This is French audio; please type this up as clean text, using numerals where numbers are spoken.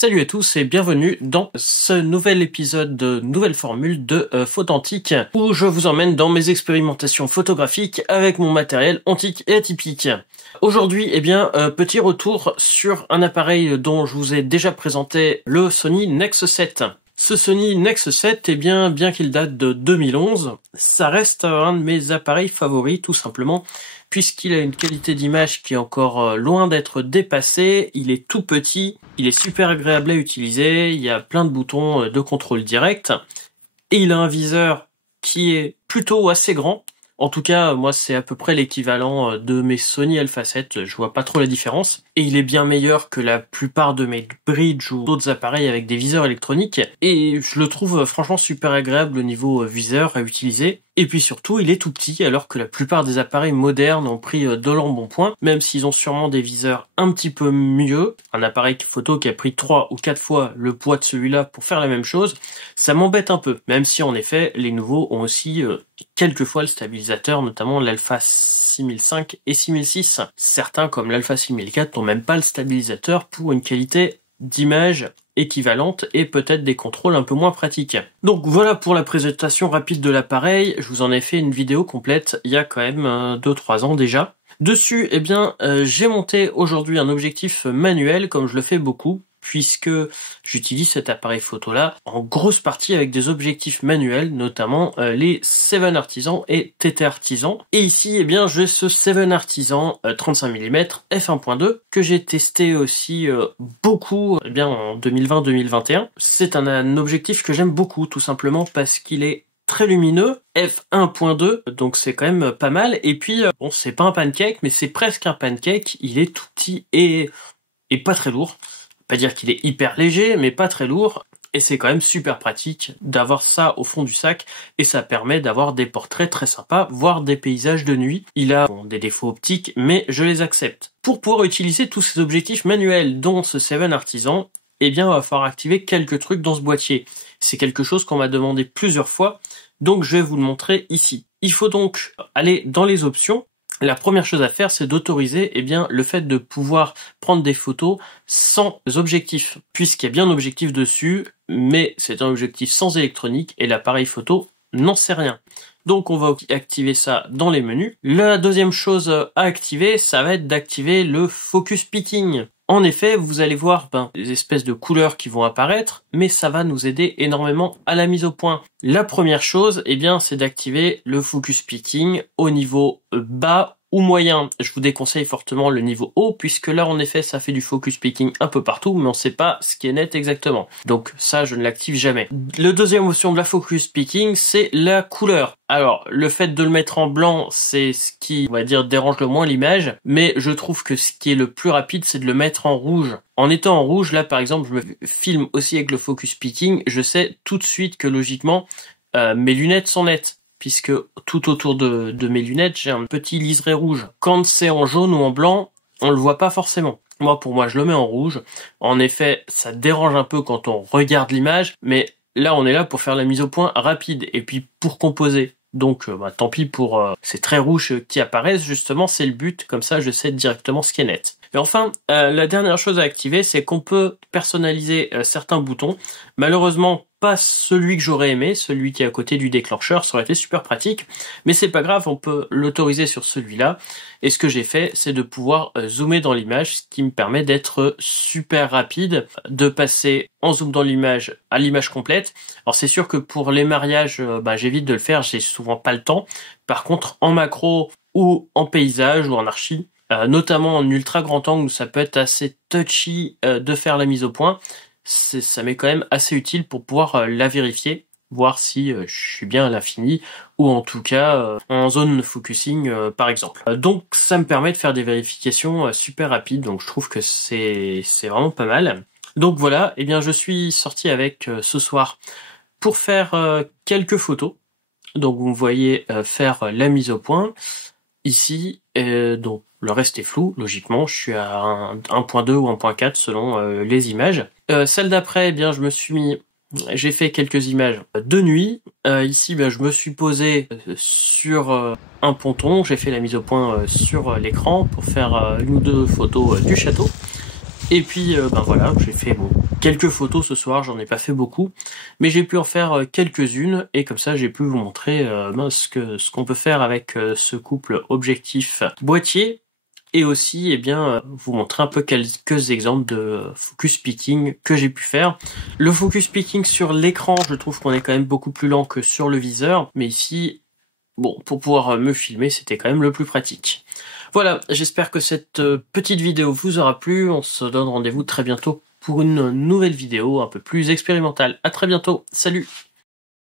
Salut à tous et bienvenue dans ce nouvel épisode de nouvelle formule de Photantique où je vous emmène dans mes expérimentations photographiques avec mon matériel antique et atypique. Aujourd'hui, petit retour sur un appareil dont je vous ai déjà présenté, le Sony Nex 7. Ce Sony Nex 7, bien qu'il date de 2011, ça reste un de mes appareils favoris tout simplement, puisqu'il a une qualité d'image qui est encore loin d'être dépassée, il est tout petit, il est super agréable à utiliser, il y a plein de boutons de contrôle direct, et il a un viseur qui est plutôt assez grand. En tout cas, moi, c'est à peu près l'équivalent de mes Sony Alpha 7, je vois pas trop la différence. Et il est bien meilleur que la plupart de mes Bridge ou d'autres appareils avec des viseurs électroniques. Et je le trouve franchement super agréable au niveau viseur à utiliser. Et puis surtout, il est tout petit, alors que la plupart des appareils modernes ont pris de l'embonpoint, même s'ils ont sûrement des viseurs un petit peu mieux. Un appareil photo qui a pris 3 ou 4 fois le poids de celui-là pour faire la même chose, ça m'embête un peu. Même si en effet, les nouveaux ont aussi quelques fois le stabilisateur, notamment l'Alpha 6005 et 6006. Certains, comme l'Alpha 6004, n'ont même pas le stabilisateur pour une qualité d'image équivalente et peut-être des contrôles un peu moins pratiques. Donc voilà pour la présentation rapide de l'appareil. Je vous en ai fait une vidéo complète il y a quand même 2-3 ans déjà. Dessus, j'ai monté aujourd'hui un objectif manuel comme je le fais beaucoup, puisque j'utilise cet appareil photo là en grosse partie avec des objectifs manuels, notamment les 7 Artisan et TT Artisan. Et ici, j'ai ce 7 Artisan 35 mm f1.2 que j'ai testé aussi beaucoup en 2020-2021. C'est un objectif que j'aime beaucoup, tout simplement parce qu'il est très lumineux, f1.2, donc c'est quand même pas mal. Et puis, c'est pas un pancake, mais c'est presque un pancake. Il est tout petit et pas très lourd. Pas dire qu'il est hyper léger, mais pas très lourd. Et c'est quand même super pratique d'avoir ça au fond du sac. Et ça permet d'avoir des portraits très sympas, voire des paysages de nuit. Il a des défauts optiques, mais je les accepte. Pour pouvoir utiliser tous ces objectifs manuels, dont ce 7 Artisan, il va falloir activer quelques trucs dans ce boîtier. C'est quelque chose qu'on m'a demandé plusieurs fois, donc je vais vous le montrer ici. Il faut donc aller dans les options. La première chose à faire, c'est d'autoriser le fait de pouvoir prendre des photos sans objectif, puisqu'il y a bien un objectif dessus, mais c'est un objectif sans électronique et l'appareil photo n'en sait rien. Donc on va activer ça dans les menus. La deuxième chose à activer, ça va être d'activer le focus picking. En effet, vous allez voir des espèces de couleurs qui vont apparaître, mais ça va nous aider énormément à la mise au point. La première chose, c'est d'activer le focus picking au niveau bas ou moyen. Je vous déconseille fortement le niveau haut, puisque là, en effet, ça fait du focus picking un peu partout, mais on ne sait pas ce qui est net exactement. Donc ça, je ne l'active jamais. Le deuxième option de la focus picking, c'est la couleur. Alors, le fait de le mettre en blanc, c'est ce qui, on va dire, dérange le moins l'image, mais je trouve que ce qui est le plus rapide, c'est de le mettre en rouge. En étant en rouge, là, par exemple, je me filme aussi avec le focus picking, je sais tout de suite que, logiquement, mes lunettes sont nettes, puisque tout autour de mes lunettes, j'ai un petit liseré rouge. Quand c'est en jaune ou en blanc, on le voit pas forcément. Pour moi, je le mets en rouge. En effet, ça dérange un peu quand on regarde l'image, mais là, on est là pour faire la mise au point rapide, et puis pour composer. Donc, tant pis pour ces traits rouges qui apparaissent, justement, c'est le but, comme ça, je sais directement ce qui est net. Et enfin, la dernière chose à activer, c'est qu'on peut personnaliser certains boutons. Malheureusement, pas celui que j'aurais aimé, celui qui est à côté du déclencheur, ça aurait été super pratique, mais c'est pas grave, on peut l'autoriser sur celui-là. Et ce que j'ai fait, c'est de pouvoir zoomer dans l'image, ce qui me permet d'être super rapide, de passer en zoom dans l'image à l'image complète. Alors c'est sûr que pour les mariages, j'évite de le faire, j'ai souvent pas le temps. Par contre, en macro ou en paysage ou en archi, notamment en ultra grand angle où ça peut être assez touchy de faire la mise au point, ça m'est quand même assez utile pour pouvoir la vérifier, voir si je suis bien à l'infini ou en tout cas en zone focusing par exemple. Donc ça me permet de faire des vérifications super rapides, donc je trouve que c'est vraiment pas mal. Donc voilà, je suis sorti avec ce soir pour faire quelques photos. Donc vous me voyez faire la mise au point ici, donc le reste est flou, logiquement, je suis à 1.2 ou 1.4 selon les images. Celle d'après, j'ai fait quelques images de nuit. Ici, je me suis posé sur un ponton, j'ai fait la mise au point sur l'écran pour faire une ou deux photos du château. Et puis, voilà, j'ai fait quelques photos ce soir, j'en ai pas fait beaucoup, mais j'ai pu en faire quelques-unes, et comme ça j'ai pu vous montrer ce qu'on peut faire avec ce couple objectif boîtier, et aussi vous montrer un peu quelques exemples de focus picking que j'ai pu faire. Le focus picking sur l'écran, je trouve qu'on est quand même beaucoup plus lent que sur le viseur, mais ici, bon, pour pouvoir me filmer, c'était quand même le plus pratique. Voilà, j'espère que cette petite vidéo vous aura plu. On se donne rendez-vous très bientôt pour une nouvelle vidéo un peu plus expérimentale. À très bientôt, salut!